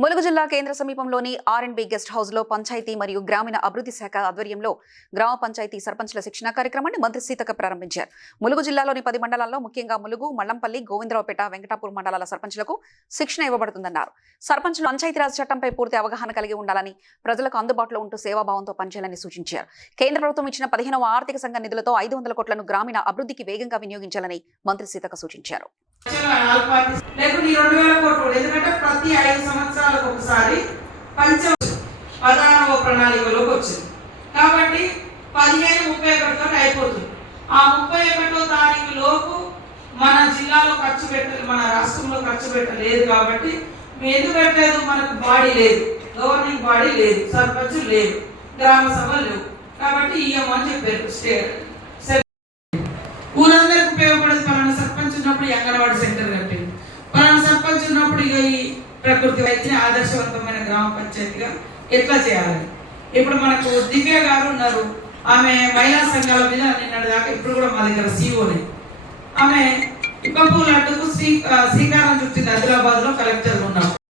ములుగు జిల్లా కేంద్ర సమీపంలోని ఆర్ఎండ్బి గెస్ట్ హౌస్ లో పంచాయతీ మరియు గ్రామీణ అభివృద్ధి శాఖ ఆధ్వర్యంలో గ్రామ పంచాయతీ సర్పంచ్ల శిక్షణ కార్యక్రమాన్ని మంత్రి సీతక్క ప్రారంభించారు. ములుగు జిల్లాలోని 10 మండలాల్లో ముఖ్యంగా ములుగు, మల్లంపల్లి, గోవిందరావుపేట, వెంకటాపూర్ మండలాల సర్పంచ్లకు శిక్షణ ఇవ్వబడుతుందన్నారు. సర్పంచ్లు పంచాయతీరాజ్ చట్టంపై పూర్తి అవగాహన కలిగి ఉండాలని, ప్రజలకు అందుబాటులో ఉంటూ సేవాభావంతో పనిచేయాలని సూచించారు. కేంద్ర ప్రభుత్వం ఇచ్చిన 15వ ఆర్థిక సంఘ నిధులతో 500 కోట్లను గ్రామీణ అభివృద్ధికి వేగంగా వినియోగించాలని మంత్రి సీతక్క సూచించారు. ప్రతి 5 సంవత్సరాలకు ఒకసారి ప్రధాన ప్రణాళికలోకి వచ్చింది కాబట్టి 15-31తో అయిపోతుంది. ఆ 31వ తారీఖు లోపు మన జిల్లాలో ఖర్చు పెట్టలేదు, మన రాష్ట్రంలో ఖర్చు పెట్టలేదు. కాబట్టి ఎందుకు పెట్టలేదు? మనకు బాడీ లేదు, గవర్నింగ్ బాడీ లేదు, సర్పంచ్ లేదు, గ్రామ సభలు లేవు. కాబట్టి ఇయ్యమని చెప్పారు. ఊరందరికి ఉపయోగపడేది. పలానా సర్పంచ్ ఉన్నప్పుడు అంగన్వాడీ సెంటర్ కట్టింది, పలానా సర్పంచ్ ఉన్నప్పుడు ఇక ఈ ప్రకృతి వైద్య ఆదర్శవంతమైన గ్రామ పంచాయతీగా ఎట్లా చేయాలి. ఇప్పుడు మనకు దివ్య గారు ఉన్నారు, ఆమె మహిళా సంఘాల మీద నిన్నటి దాకా ఇప్పుడు కూడా మా దగ్గర సీఓనే. ఆమె ఇప్పపూలట్టుకు శ్రీకారం చుట్టింది ఆదిలాబాద్ లో కలెక్టర్